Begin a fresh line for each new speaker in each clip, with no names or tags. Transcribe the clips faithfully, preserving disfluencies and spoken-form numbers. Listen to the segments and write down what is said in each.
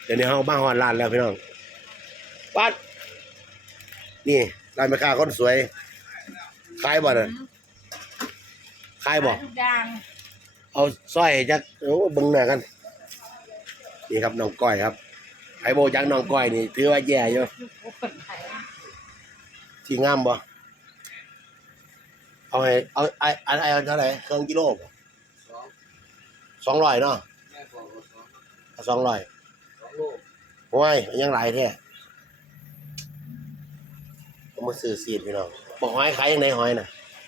เดี๋ยวนี้เขามาฮอดร้านแล้วพี่น้องปัดนี่ร้านแม่ค้าคนสวยขายบ่น่ะขายบ่
ทุกอย่าง
เอาสร้อยจักโอ้เบิ่งหน้ากันนี่ครับน้องก้อยครับไอ้โบจักน้องก้อยนี่ถือว่าแย่อยู่ที่งามบ่เอาให้เอาไอ้อันไอ้เท่าไหร่เครื่องกิโลบ่สองร้อยเนาะสองร้อยโอ้ยยังหลายแท้เอามาซื้อซีดพี่น้องบอกหอยขายยังไงหอยน่ะ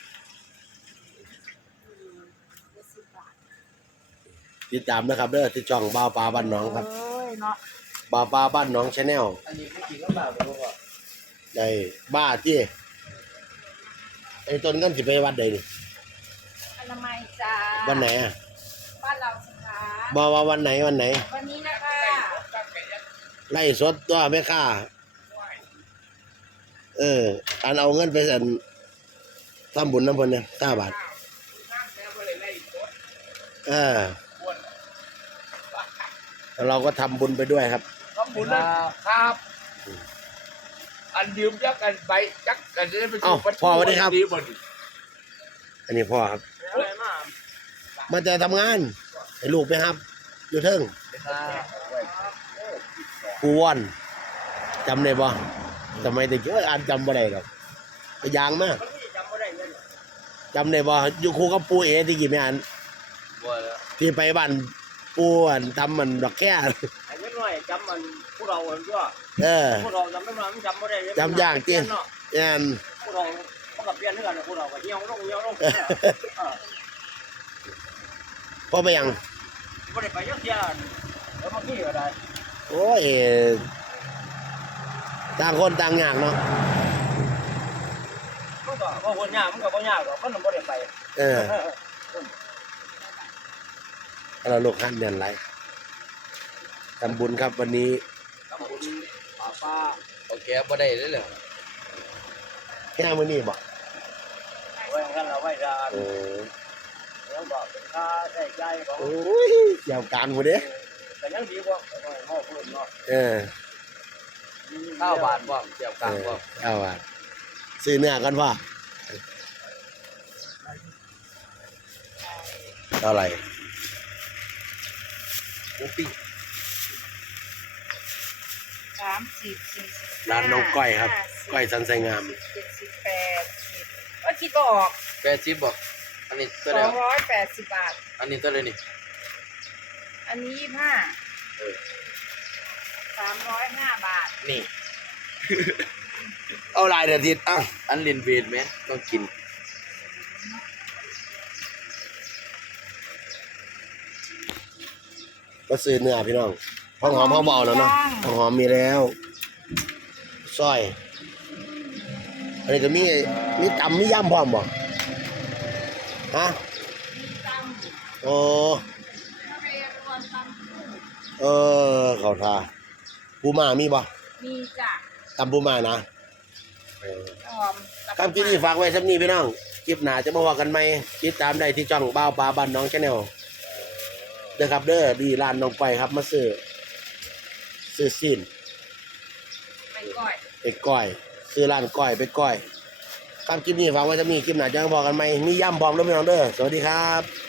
ติดตามนะครับเด้อที่ช่องบ่าวปลาบ้านหนองครับ
เอ้ยเนาะ
บ่าวปลาบ้านหนองชาแนล
อันนี้ไม่กินก็บาปบ่ว่า
ได้บ้าที่ไอ้ต้นกันสิไปวัดใดนี่
อนามัยจ้า
วันไหนอ่ะ
บ้านเราสิคะ
บ่ว่าวันไหนวันไหน
วันนี้นะคะ
ไล่สดตัวแม่ค้าเอออันเอาเงินไปสั่นทำบุญน้ำเพิ่นเนี่ยเก้าบาทเออแล้วเราก็ทำบุญไปด้วยครับ
ขอบคุณนะครับอันยืมจักกันไปจักกันจะได้ไป
เอ้าพ่อสวัสดีครับ
ดีบ่ดี
อันนี้พ่อครับ
อะไรมา
มาแต่ทำงานให้ลูกไปครับ อยู่เทิงครูว่อนจำได้บ่ทำไมแต่เยอะอ่านจำบ่ได้หรอกไปยางมาก
จำบ่ได้เลย
จำได้บ่อยู่ครูกับปูเอที่กี่แม่อัน
บ่แล้ว
ที่ไปบ้านปูอันทำมันดอกแก้
ไอ้เล็กน้อยจำมันพวกเราเห็นตัว
เออ
พวกเราจำไม่มามันจำบ่ได้เลย
จำยากจริง
เนาะ
งาน
พวกเราพวกกับเพี้ยนด้วยกันพวกเราก็เหี่ยวลงเหี่ยวลงเออ
พ่อไปยัง
บ่ได้ไปเยอะเที่ยแล้วมาขี้ก็ได้
โอ้ยต่างคนต่างยากเนาะ
มันก็บ่คนยากมันก็บ่ยากหรอกมันบ่ได้ไป
เออเราลูกหันเดือนไรทำบุญครับวันนี้
ทำบุญป้าป้าโอเคบ่ได้เลยเหรอ
แค่มื้อนี้บ่
ไว้กันเราไว้ดาน
โอ้
แล้วบอกเป็นค่าใช้จ่ายของ
โอ้ยเกี่ยวกันหมดเด้
แต่ยังดีกว่าห้องพื้นเนาะ
เออ
ข้าวบาทบ่เกี่ยว
เอ
กัน
อ
บ่
เอาว่าซื้อเนื้อกันว่าเท่าไหร่
หมูปิ้ง
สามสิบสี่สิบ
ร้านน้องก้อยครับ ก้อยสันไสงาม
เจ็ดสิบแปดสิบก็คิดก็ออก
แปดสิบบ่อันนี้
ส
ตัว
อ
เดียว
งร้อยแปดสิบบาท
อันนี้ตัวเดียวนี่
อันนี้ยี่ห้า
เออ
สามร้อยห้าบาท
นี่
เอาหลายเดือนทิศอ่ะ
อันลินเวทไหมต้องกิน
ก็ซื้อเนื้อพี่น้องห้องหอมห้องเบาแล้วเนาะห้องหอมมีแล้วซอยอันนี้ก็มีมีตำมีย่ำพร้อมบ่ฮะโอ้เออเขาท่าปูมามีบ่
มีจ้ะ
ตำปูมานะเออ
หอม
ครับคลิปนี้ฝากไว้สักนี้พี่น้องคลิปหน้าจะมาว่ากันไหมติดตามได้ที่ช่องบ่าวปลาบ้านน้องชาแนลเด้อครับเด้อดีร้านน้องไปครับมาซื้อซื้อสิ้น
ไปก่อย
ไปก้อย ซื้อร้านก้อยไปก้อยครับคลิปนี้ฝากไว้สักนี้คลิปหน้าจะมาบอกกันไหมมีย่ำพร้อมแล้วพี่น้องเด้อสวัสดีครับ